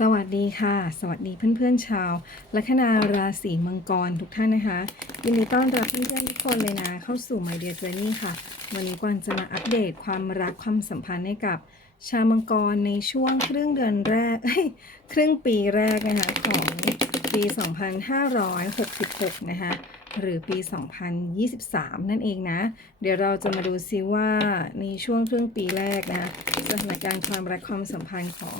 สวัสดีค่ะ สวัสดีเพื่อนๆชาวลัคนาราศีมังกรทุกท่านนะคะยินดีต้อนรับเพื่อนๆทุกคนเลยนะ เข้าสู่ My Dear Journey ค่ะ วันนี้กวางจะมาอัปเดตความรักความสัมพันธ์ให้กับชาวมังกรในช่วงครึ่งเดือนแรกเอ้ยครึ่งปีแรกนะคะของปี 2566 นะคะ หรือปี 2023 นั่นเองนะ เดี๋ยวเราจะมาดูซิว่าในช่วงครึ่งปีแรกนะคะสถานการณ์ความรักความสัมพันธ์ของ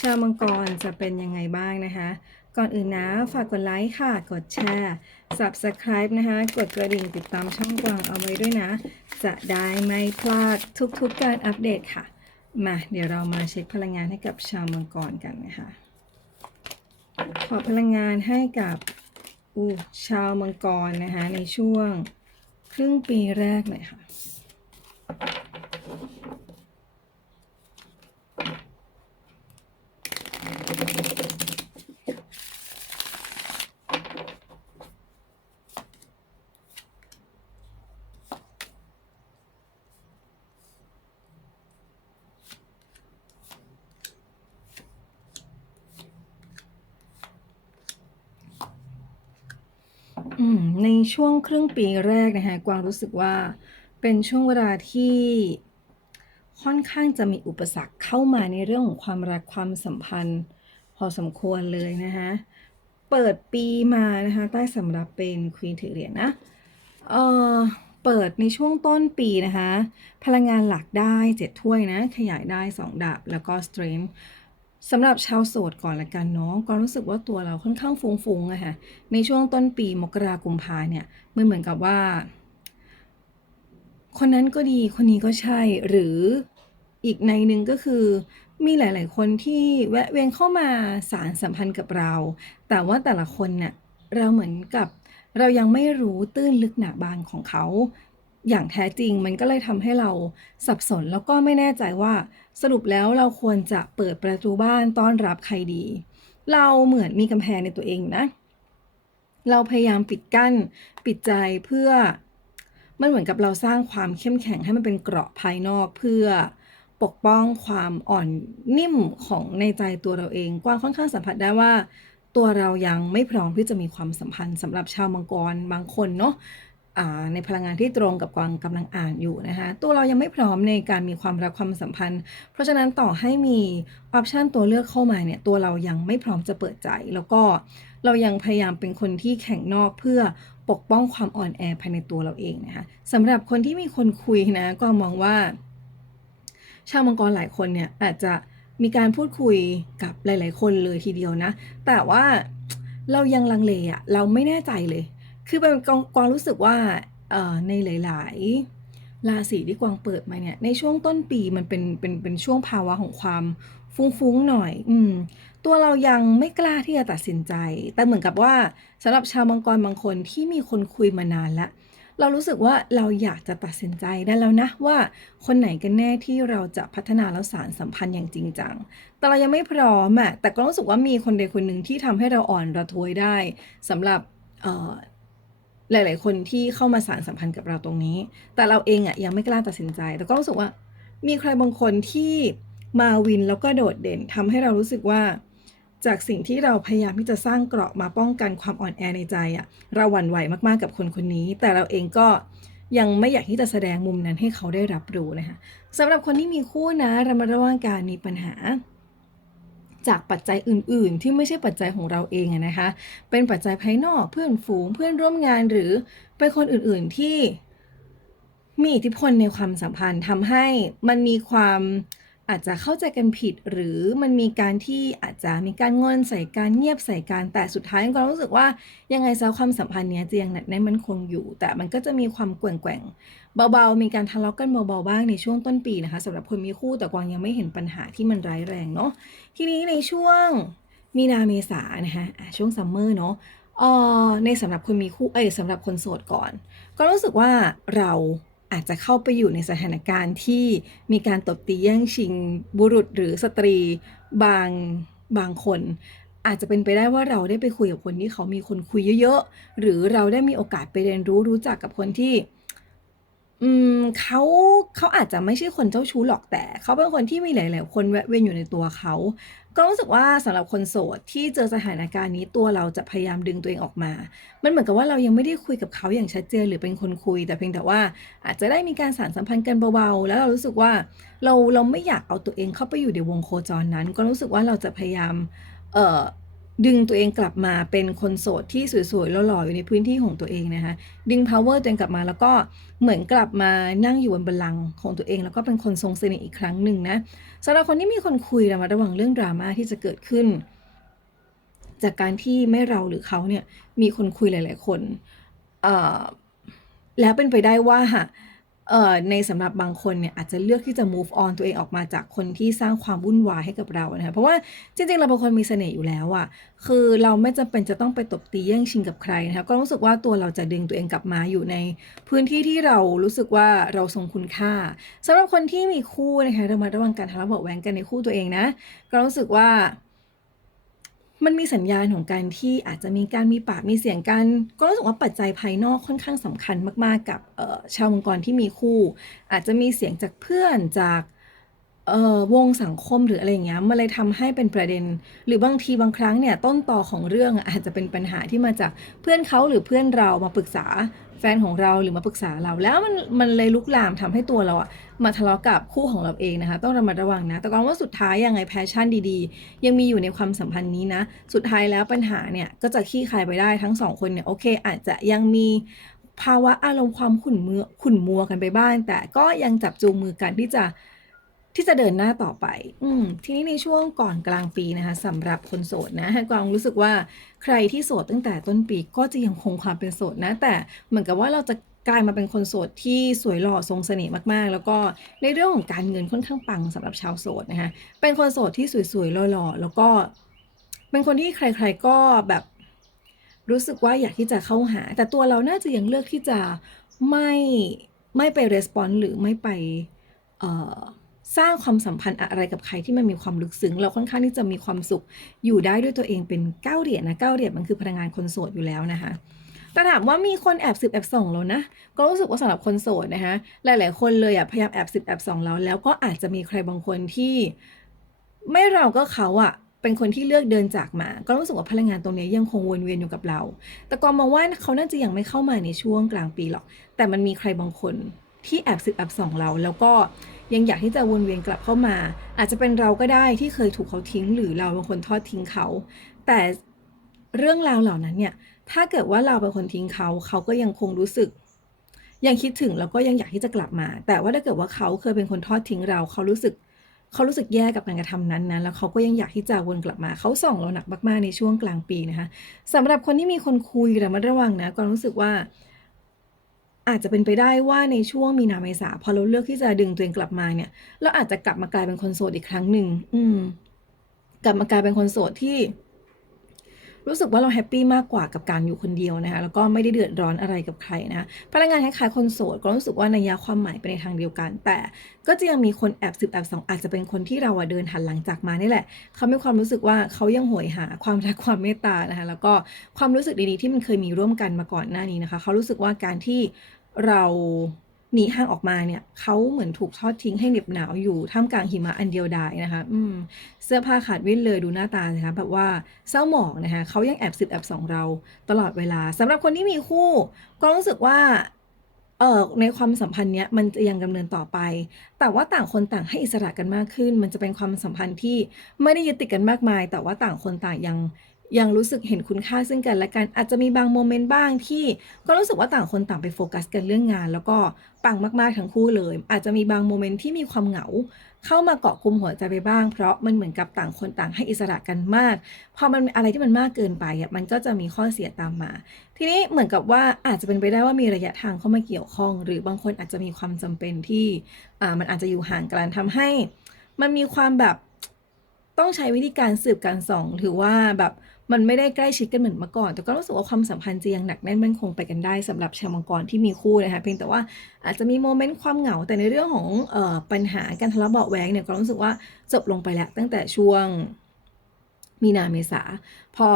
ชาวมังกรจะเป็นยังไงบ้างนะคะ ก่อนอื่นนะ ฝากกดไลค์ค่ะ กดแชร์ Subscribe นะคะ กดกระดิ่งติดตามช่องกวางเอาไว้ด้วยนะ จะได้ไม่พลาดทุกๆการอัปเดตค่ะ มาเดี๋ยวเรามาเช็คพลังงานให้กับชาวมังกรกันนะคะขอพลังงานให้กับ ชาวมังกรนะคะในช่วงครึ่งปีแรกหน่อยค่ะ อืม ในช่วงครึ่งปีแรกนะคะกวางรู้สึกว่าเป็นช่วงเวลาที่ค่อนข้างจะมีอุปสรรคเข้ามาในเรื่องของความรักความสัมพันธ์ พอสมควรเลยนะคะเปิดปีมานะคะใต้สำหรับเป็นควีนถือเหรียญนะเออเปิดในช่วงต้นปีนะคะ พลังงานหลักได้ 7 ถ้วยนะ ขยายได้ 2 ดาบ แล้วก็ strength สำหรับชาวโสดก่อนละกันเนาะก็รู้สึกว่าตัวเราค่อนข้างฟุ้งๆอะค่ะในช่วงต้นปีมกรากุมภาเนี่ยมันเหมือนกับว่า คนนั้นก็ดีคนนี้ก็ใช่หรืออีกในหนึ่งก็คือมีหลาย ๆ คนที่แวะเวียนเข้ามาสารสัมพันธ์กับเรา แต่ว่าแต่ละคนเนี่ยเราเหมือนกับเรายังไม่รู้ตื้นลึกหนาบางของเขา อย่างแท้จริงมันก็เลยทำให้เราสับสนแล้วก็ไม่แน่ใจว่า สรุปแล้วเราควรจะเปิดประตูบ้านต้อนรับใครดี เราเหมือนมีกำแพงในตัวเองนะ เราพยายามปิดกั้น ปิดใจเพื่อมันเหมือนกับเราสร้างความเข้มแข็งให้มันเป็นเกราะภายนอกเพื่อปกป้องความอ่อนนิ่มของในใจตัวเราเอง กว้างค่อนข้างสัมผัสได้ว่า ตัวเรายังไม่พร้อมที่จะมีความสัมพันธ์สำหรับชาวมังกรบางคนเนาะ ในพลังงานที่ตรงกับกวางกำลังอ่านอยู่นะคะตัวเรายังไม่พร้อมในการมีความรักความสัมพันธ์ เพราะฉะนั้นต่อให้มีออปชันตัวเลือกเข้ามาเนี่ยตัวเรายังไม่พร้อมจะเปิดใจ แล้วก็เรายังพยายามเป็นคนที่แข็งนอกเพื่อปกป้องความอ่อนแอภายในตัวเราเองนะคะสำหรับคนที่มีคนคุยนะก็มองว่า ชาวมังกรหลายคนเนี่ยอาจจะมีการพูดคุยกับหลาย ๆ คนเลยทีเดียวนะ แต่ว่าเรายังลังเลอะเราไม่แน่ใจเลย คือเป็นกองกวางรู้สึกว่าในหลาย ๆ ราศีที่กวางเปิดมาเนี่ยในช่วงต้นปีมันเป็นเป็นเป็นช่วงภาวะของความฟุ้งๆหน่อย อืม ตัวเรายังไม่กล้าที่จะตัดสินใจ แต่เหมือนกับว่าสำหรับชาวมังกรบางคนที่มีคนคุยมานานแล้วเรารู้สึกว่าเราอยากจะตัดสินใจได้แล้วนะว่าคนไหนกันแน่ที่เราจะพัฒนาแล้วสารสัมพันธ์อย่างจริงจัง แต่เรายังไม่พร้อมอะแต่ก็รู้สึกว่ามีคนใดคนหนึ่งที่ทำให้เราอ่อนระทวยได้สำหรับ หลาย ๆ คนที่เข้ามาสารสัมพันธ์กับเราตรงนี้ แต่เราเองอะยังไม่กล้าตัดสินใจ แต่ก็รู้สึกว่า มีใครบางคนที่มาวินแล้วก็โดดเด่นทำให้เรารู้สึกว่า จากสิ่งที่เราพยายามที่จะสร้างเกราะมาป้องกันความอ่อนแอในใจอะเราหวั่นไหวมาก ๆ กับคนคนนี้ แต่เราเองก็ยังไม่อยากที่จะแสดงมุมนั้นให้เขาได้รับรู้นะคะสำหรับคนที่มีคู่นะระมัดระวังการมีปัญหา จากปัจจัยอื่น ๆ ที่ไม่ใช่ปัจจัยของเราเองนะคะ เป็นปัจจัยภายนอกเพื่อนฝูงเพื่อนร่วมงานหรือเป็นคนอื่น ๆ ที่มีอิทธิพลในความสัมพันธ์ทำให้มันมีความ อาจจะเข้าใจกันผิดหรือมันมีการที่อาจจะมีการงอนใส่การเงียบใส่การแต่สุดท้ายก็รู้สึกว่ายังไงซะความสัมพันธ์เนี้ยจะยังหนักแน่นมันคงอยู่ แต่มันก็จะมีความแกว่งๆเบาๆ มีการทะเลาะกันเบาๆบ้างในช่วงต้นปีนะคะสำหรับคนมีคู่แต่กวางยังไม่เห็นปัญหาที่มันร้ายแรงเนาะทีนี้ในช่วงมีนาเมษานะคะช่วงซัมเมอร์เนาะเอ่อในสำหรับคนมีคู่เอ้ยสำหรับคนโสดก่อน ก็รู้สึกว่าเรา อาจจะเข้าไปอยู่ในสถานการณ์ที่มีการตบตีแย่งชิงบุรุษหรือสตรีบางบางคน อาจจะเป็นไปได้ว่าเราได้ไปคุยกับคนที่เขามีคนคุยเยอะๆ หรือเราได้มีโอกาสไปเรียนรู้รู้จักกับคนที่ อืมเขาเขาอาจจะไม่ใช่คนเจ้าชู้หรอกแต่ เขาเป็นคนที่มีหลาย ๆ คนแวะเวียนอยู่ในตัวเขา ก็รู้สึกว่าสำหรับคนโสดที่เจอสถานการณ์นี้ตัวเราจะพยายามดึงตัวเองออกมา มันเหมือนกับว่าเรายังไม่ได้คุยกับเขาอย่างชัดเจนหรือเป็นคนคุย แต่เพียงแต่ว่าอาจจะได้มีการสานสัมพันธ์กันเบาๆ แล้วเรารู้สึกว่าเราเราไม่อยากเอาตัวเองเข้าไปอยู่ในวงโคจรนั้น ก็รู้สึกว่าเราจะพยายามเอ่อ ดึงตัวเองกลับมาเป็นคนโสดที่สวยๆแล้วหล่ออยู่ในพื้นที่ของตัวเองนะคะ ดึง power ตัวเองกลับมาแล้วก็เหมือนกลับมานั่งอยู่บนบัลลังก์ของตัวเอง แล้วก็เป็นคนทรงเสน่ห์อีกครั้งหนึ่งนะสำหรับคนที่มีคนคุยระมัดระวังเรื่องดราม่าที่จะเกิดขึ้น จากการที่ไม่เราหรือเขาเนี่ยมีคนคุยหลาย ๆ คนแล้วเป็นไปได้ว่า เอ่อในสำหรับบางคนเนี่ยอาจจะเลือกที่จะ move on ตัวเองออกมาจากคนที่สร้างความวุ่นวายให้กับเรานะคะเพราะว่าจริงๆ เราเป็นคนมีเสน่ห์อยู่แล้วอะคือเราไม่จำเป็นจะต้องไปตบตีแย่งชิงกับใครนะคะก็รู้สึกว่าตัวเราจะดึงตัวเองกลับมาอยู่ในพื้นที่ที่เรารู้สึกว่าเราทรงคุณค่าสำหรับคนที่มีคู่นะคะระมัดระวังการทะเลาะเบาะแว้งกันในคู่ตัวเองนะก็รู้สึกว่า มันมีสัญญาณของการที่อาจจะมีการมีปากมีเสียงกัน ก็รู้สึกว่าปัจจัยภายนอกค่อนข้างสำคัญมากๆ กับชาวองค์กรที่มีคู่ อาจจะมีเสียงจากเพื่อนจาก เอ่อวงสังคมหรืออะไรอย่างเงี้ยมันเลยทำให้เป็นประเด็น หรือบางทีบางครั้งเนี่ยต้นต่อของเรื่องอาจจะเป็นปัญหาที่มาจากเพื่อนเขาหรือเพื่อนเรามาปรึกษาแฟนของเราหรือมาปรึกษาเราแล้วมันมันเลยลุกลามทำให้ตัวเราอะมาทะเลาะกับคู่ของเราเองนะคะ ต้องระมัดระวังนะ แต่กอนว่าสุดท้ายยังไงแพชชั่นดีๆ ยังมีอยู่ในความสัมพันธ์นี้นะ สุดท้ายแล้วปัญหาเนี่ยก็จะขี้คายไปได้ทั้งสองคนเนี่ยโอเค อาจจะยังมีภาวะอารมณ์ความขุ่นมือขุ่นมัวกันไปบ้าง แต่ก็ยังจับจูงมือกันที่จะ ที่จะเดินหน้าต่อไป อืม ทีนี้ในช่วงก่อนกลางปีนะคะสำหรับคนโสดนะกวางรู้สึกว่าใครที่โสดตั้งแต่ต้นปีก็จะยังคงความเป็นโสดนะ แต่เหมือนกับว่าเราจะกลายมาเป็นคนโสดที่สวยหล่อทรงเสน่ห์มากๆ แล้วก็ในเรื่องของการเงินค่อนข้างปังสำหรับชาวโสดนะคะเป็นคนโสดที่สวยๆหล่อๆแล้วก็ เป็นคนที่ใคร ๆก็แบบรู้สึกว่าอยากที่จะเข้าหา แต่ตัวเราน่าจะยังเลือกที่จะไม่ไม่ไปรีสปอนส์หรือไม่ไปเอ่อ สร้างความสัมพันธ์อะไรกับใครที่มันมีความลึกซึ้งเราค่อนข้างที่จะมีความสุขอยู่ได้ด้วยตัวเองเป็นเก้าเหรียญนะเก้าเหรียญมันคือพลังงานคนโสดอยู่แล้วนะคะแต่ถามว่ามีคนแอบสืบแอบส่องเรานะ ก็รู้สึกว่าสำหรับคนโสดนะคะหลาย ๆ คนเลยอะพยายามแอบสืบแอบส่องเราแล้วก็อาจจะมีใครบางคนที่ ไม่เราก็เขาอะเป็นคนที่เลือกเดินจากมา ก็รู้สึกว่าพลังงานตรงนี้ยังคงวนเวียนอยู่กับเรา แต่กอมองว่าเขาน่าจะยังไม่เข้ามาในช่วงกลางปีหรอก แต่มันมีใครบางคน ที่แอบสืบแอบส่องเรา แล้วก็ยังอยากที่จะวนเวียนกลับเข้ามา อาจจะเป็นเราก็ได้ที่เคยถูกเขาทิ้ง หรือเราเป็นคนทอดทิ้งเขา แต่เรื่องราวเหล่านั้นเนี่ยถ้าเกิดว่าเราเป็นคนทิ้งเขา เขาก็ยังคงรู้สึก ยังคิดถึงแล้วก็ยังอยากที่จะกลับมา แต่ว่าถ้าเกิดว่าเขาเคยเป็นคนทอดทิ้งเรา เขารู้สึกเขารู้สึกแย่กับการกระทำนั้นนะ แล้วเขาก็ยังอยากที่จะวนกลับมา เขาส่องเราหนักมากๆในช่วงกลางปีนะคะสำหรับคนที่มีคนคุยระมัดระวังนะก็รู้สึกว่า อาจจะเป็นไปได้ว่าในช่วงมีนาเมษาพอเราเลือกที่จะดึงตัวเองกลับมาเนี่ย เราอาจจะกลับมากลายเป็นคนโสดอีกครั้งหนึ่งอืม กลับมากลายเป็นคนโสดที่ รู้สึกว่าเราแฮปปี้มากกว่ากับการอยู่คนเดียวนะคะแล้วก็ไม่ได้เดือดร้อนอะไรกับใครนะคะพลังงานคล้ายๆคนโสดก็รู้สึกว่าในยยะความหมายไปในทางเดียวกัน แต่ก็จะยังมีคนแอบสืบแอบสองอาจจะเป็นคนที่เราเดินหันหลังจากมานี่แหละ เขามีความรู้สึกว่าเขายังหวยหาความรักความเมตตานะคะแล้วก็ความรู้สึกดีๆที่มันเคยมีร่วมกันมาก่อนหน้านี้นะคะ เขารู้สึกว่าการที่ เราหนีห่างออกมาเนี่ยเขาเหมือนถูกทอดทิ้งให้เหน็บหนาวอยู่ท่ามกลางหิมะอันเดียวดายนะคะ อืม เสื้อผ้าขาดวิ่นเลยดูหน้าตาสิคะแบบว่าเศร้าหมองนะคะเขายังแอบสืบแอบส่องเราตลอดเวลาสำหรับคนที่มีคู่ ก็รู้สึกว่าเออในความสัมพันธ์เนี้ยมันจะยังดำเนินต่อไป แต่ว่าต่างคนต่างให้อิสระกันมากขึ้น มันจะเป็นความสัมพันธ์ที่ไม่ได้ยึดติดกันมากมาย แต่ว่าต่างคนต่างยัง ยังรู้สึกเห็นคุณค่าซึ่งกันและกัน อาจจะมีบางโมเมนต์บ้างที่ก็รู้สึกว่าต่างคนต่างไปโฟกัสกันเรื่องงาน แล้วก็ปังมากๆทั้งคู่เลย อาจจะมีบางโมเมนต์ที่มีความเหงา เข้ามาเกาะกลุ่มหัวใจไปบ้าง เพราะมันเหมือนกับต่างคนต่างให้อิสระกันมาก พอมันอะไรที่มันมากเกินไปอะมันก็จะมีข้อเสียตามมา ทีนี้เหมือนกับว่าอาจจะเป็นไปได้ว่ามีระยะทางเข้ามาเกี่ยวข้อง หรือบางคนอาจจะมีความจำเป็นที่อ่ามันอาจจะอยู่ห่างกันทำให้ มันมีความแบบต้องใช้วิธีการสืบการส่อง ถือว่าแบบ มันไม่ได้ใกล้ชิดกันเหมือนเมื่อก่อน แต่ก็รู้สึกว่าความสัมพันธ์จะยังหนักแน่นมั่นคงไปกันได้สำหรับชาวมังกรที่มีคู่นะคะเพียงแต่ว่าอาจจะมีโมเมนต์ความเหงาแต่ในเรื่องของออปัญหาการทะเลาะเบาะแว้งเนี่ยก็รู้สึกว่าจบลงไปแล้วตั้งแต่ช่วงมีนาเมษาพอ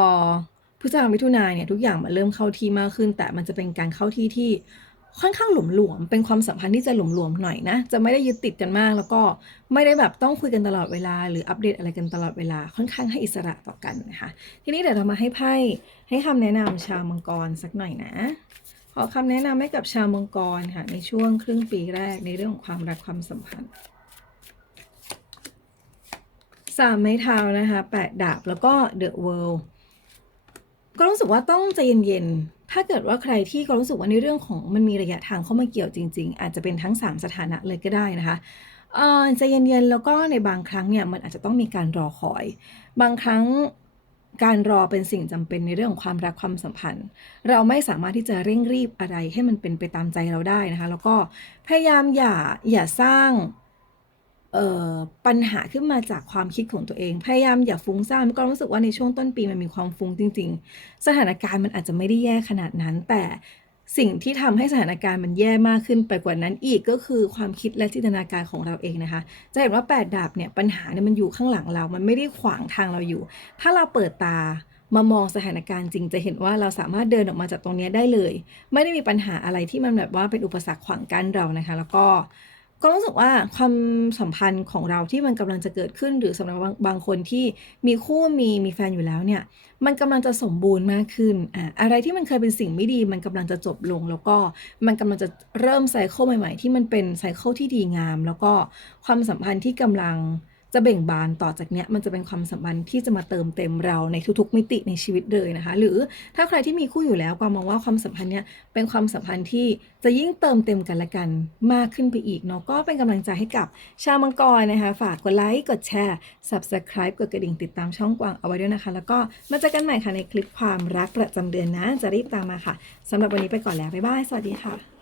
พฤษภามิถุนาเนี่ยทุกอย่างมันเริ่มเข้าที่มากขึ้น แต่มันจะเป็นการเข้าที่ที่ ค่อนข้างหลวมๆเป็นความสัมพันธ์ที่จะหลวมๆหน่อยนะ จะไม่ได้ยึดติดกันมาก แล้วก็ไม่ได้แบบต้องคุยกันตลอดเวลา หรืออัปเดตอะไรกันตลอดเวลา ค่อนข้างให้อิสระต่อกันนะคะ ทีนี้เดี๋ยวเรามาให้ไพ่ให้คำแนะนำชาวมังกรสักหน่อยนะ ขอคำแนะนำให้กับชาวมังกรค่ะ ในช่วงครึ่งปีแรกในเรื่องของความรักความสัมพันธ์สามไม้เท้านะคะแปดดาบแล้วก็เดอะเวิลด์ก็รู้สึกว่าต้องใจเย็นๆ ถ้าเกิดว่าใครที่ก็รู้สึกว่าในเรื่องของมันมีระยะทางเข้ามาเกี่ยวจริง ๆ อาจจะเป็นทั้ง 3 สถานะเลยก็ได้นะคะใจเย็นๆแล้วก็ในบางครั้งเนี่ยมันอาจจะต้องมีการรอคอย บางครั้งการรอเป็นสิ่งจำเป็นในเรื่องของความรักความสัมพันธ์ เราไม่สามารถที่จะเร่งรีบอะไรให้มันเป็นไปตามใจเราได้นะคะ แล้วก็พยายามอย่าอย่าสร้าง ปัญหาขึ้นมาจากความคิดของตัวเอง พยายามอย่าฟุ้งซ่านก็รู้สึกว่าในช่วงต้นปีมันมีความฟุ้งจริง ๆ สถานการณ์มันอาจจะไม่ได้แย่ขนาดนั้น แต่สิ่งที่ทำให้สถานการณ์มันแย่มากขึ้นไปกว่านั้นอีกก็คือความคิดและจินตนาการของเราเองนะคะ จะเห็นว่าแปดดาบเนี่ยปัญหาเนี่ยมันอยู่ข้างหลังเรา มันไม่ได้ขวางทางเราอยู่ ถ้าเราเปิดตามามองสถานการณ์จริงจะเห็นว่าเราสามารถเดินออกมาจากตรงนี้ได้เลย ไม่ได้มีปัญหาอะไรที่มันแบบว่าเป็นอุปสรรคขวางกั้นเรานะคะ แล้วก็ ก็รู้สึกว่าความสัมพันธ์ของเราที่มันกำลังจะเกิดขึ้น หรือสำหรับบางบางคนที่มีคู่มีมีแฟนอยู่แล้วเนี่ย มันกำลังจะสมบูรณ์มากขึ้นอ่าอะไรที่มันเคยเป็นสิ่งไม่ดี มันกำลังจะจบลง แล้วก็มันกำลังจะเริ่มไซเคิลใหม่ ๆ ที่มันเป็นไซเคิลที่ดีงาม แล้วก็ความสัมพันธ์ที่กำลัง จะเบ่งบานต่อจากเนี้ยมันจะเป็นความสัมพันธ์ที่จะมาเติมเต็มเราในทุกๆมิติในชีวิตเลยนะคะ หรือถ้าใครที่มีคู่อยู่แล้วก็มองว่าความสัมพันธ์เนี้ยเป็นความสัมพันธ์ที่จะยิ่งเติมเต็มกันและกันมากขึ้นไปอีกเนาะก็เป็นกำลังใจให้กับชาวมังกรนะคะ ฝากกดไลค์กดแชร์ subscribe กดกระดิ่งติดตามช่องกวางเอาไว้ด้วยนะคะ แล้วก็มาเจอกันใหม่ค่ะในคลิปความรักประจำเดือนนะจะรีบตามมาค่ะสำหรับวันนี้ไปก่อนแล้วบ๊ายบายสวัสดีค่ะ